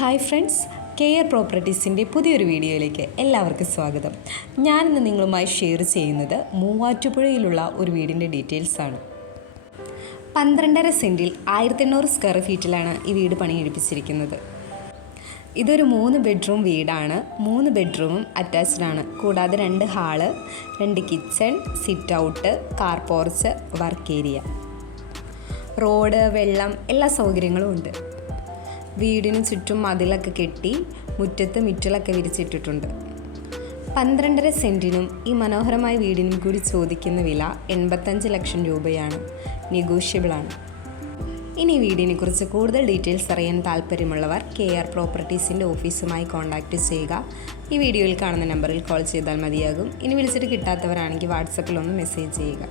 Hi friends care പ്രോപ്പർട്ടീസിന്റെ പുതിയൊരു വീഡിയോയിലേക്ക് എല്ലാവർക്കും സ്വാഗതം. ഞാനിന്ന് നിങ്ങളുമായി ഷെയർ ചെയ്യുന്നത് മൂവാറ്റുപുഴയിലുള്ള ഒരു വീടിന്റെ ഡീറ്റെയിൽസ് ആണ്. പന്ത്രണ്ടര സെന്റിൽ ആയിരത്തി എണ്ണൂറ് സ്ക്വയർ ഫീറ്റിലാണ് ഈ വീട് പണിയെടുപ്പിച്ചിരിക്കുന്നത്. ഇതൊരു മൂന്ന് ബെഡ്റൂം വീടാണ്. മൂന്ന് ബെഡ്റൂമും അറ്റാച്ച്ഡ് ആണ്. കൂടാതെ രണ്ട് ഹാൾ രണ്ട് kitchen sit out car porch work area. Road വെള്ളം എല്ലാ സൗകര്യങ്ങളും ഉണ്ട്. വീടിന് ചുറ്റും മതിലൊക്കെ കെട്ടി മുറ്റത്ത് മിറ്റലൊക്കെ വിരിച്ചിട്ടിട്ടുണ്ട്. പന്ത്രണ്ടര സെന്റിനും ഈ മനോഹരമായ വീടിനും കൂടി ചോദിക്കുന്ന വില എൺപത്തഞ്ച് ലക്ഷം രൂപയാണ്. നെഗോഷ്യബിളാണ്. ഇനി വീടിനെ കുറിച്ച് കൂടുതൽ ഡീറ്റെയിൽസ് അറിയാൻ താല്പര്യമുള്ളവർ കെ ആർ പ്രോപ്പർട്ടീസിന്റെ ഓഫീസുമായി കോൺടാക്റ്റ് ചെയ്യുക. ഈ വീഡിയോയിൽ കാണുന്ന നമ്പറിൽ കോൾ ചെയ്താൽ മതിയാകും. ഇനി വിളിച്ചിട്ട് കിട്ടാത്തവരാണെങ്കിൽ വാട്സപ്പിൽ ഒന്ന് മെസ്സേജ് ചെയ്യുക.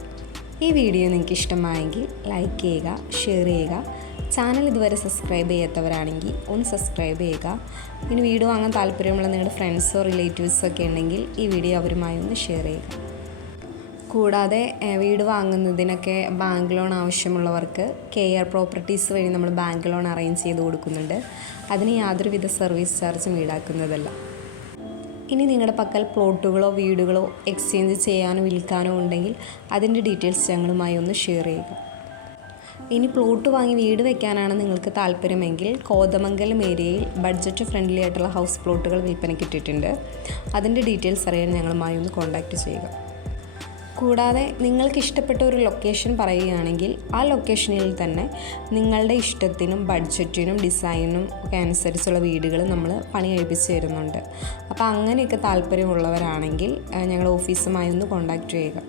ഈ വീഡിയോ നിങ്ങൾക്ക് ഇഷ്ടമായെങ്കിൽ ലൈക്ക് ചെയ്യുക ഷെയർ ചെയ്യുക. ചാനൽ ഇതുവരെ സബ്സ്ക്രൈബ് ചെയ്യാത്തവരാണെങ്കിൽ ഒന്ന് സബ്സ്ക്രൈബ് ചെയ്യുക. ഇനി വീഡിയോ വാങ്ങാൻ താല്പര്യമുള്ള നിങ്ങളുടെ ഫ്രണ്ട്സോ റിലേറ്റീവ്സോ ഒക്കെ ഉണ്ടെങ്കിൽ ഈ വീഡിയോ അവരുമായി ഒന്ന് ഷെയർ ചെയ്യുക. കൂടാതെ വീട് വാങ്ങുന്നതിനൊക്കെ ബാങ്ക് ലോൺ ആവശ്യമുള്ളവർക്ക് കെ ആർ പ്രോപ്പർട്ടീസ് വഴി നമ്മൾ ബാങ്ക് ലോൺ അറേഞ്ച് ചെയ്ത് കൊടുക്കുന്നുണ്ട്. അതിന് യാതൊരുവിധ സർവീസ് ചാർജും ഈടാക്കുന്നതല്ല. ഇനി നിങ്ങളുടെ പക്കൽ പ്ലോട്ടുകളോ വീടുകളോ എക്സ്ചേഞ്ച് ചെയ്യാനോ വിൽക്കാനോ ഉണ്ടെങ്കിൽ അതിന്റെ ഡീറ്റെയിൽസ് ഞങ്ങളുമായി ഒന്ന് ഷെയർ ചെയ്യുക. ഇനി പ്ലോട്ട് വാങ്ങി വീട് വെക്കാനാണ് നിങ്ങൾക്ക് താല്പര്യമെങ്കിൽ കോതമംഗലം ഏരിയയിൽ ബഡ്ജറ്റ് ഫ്രണ്ട്ലി ആയിട്ടുള്ള ഹൗസ് പ്ലോട്ടുകൾ വിൽപ്പനയ്ക്ക് ഇട്ടിട്ടുണ്ട്. അതിന്റെ ഡീറ്റെയിൽസ് അറിയാൻ ഞങ്ങളുമായി ഒന്ന് കോൺടാക്റ്റ് ചെയ്യുക. കൂടാതെ നിങ്ങൾക്ക് ഇഷ്ടപ്പെട്ട ഒരു ലൊക്കേഷൻ പറയുകയാണെങ്കിൽ ആ ലൊക്കേഷനിൽ തന്നെ നിങ്ങളുടെ ഇഷ്ടത്തിനും ബഡ്ജറ്റിനും ഡിസൈനും ഒക്കെ അനുസരിച്ചുള്ള വീടുകൾ നമ്മൾ പണി കഴിപ്പിച്ച് തരുന്നുണ്ട്. അപ്പോൾ അങ്ങനെയൊക്കെ താല്പര്യമുള്ളവരാണെങ്കിൽ ഞങ്ങളുടെ ഓഫീസുമായി ഒന്ന് കോൺടാക്റ്റ് ചെയ്യുക.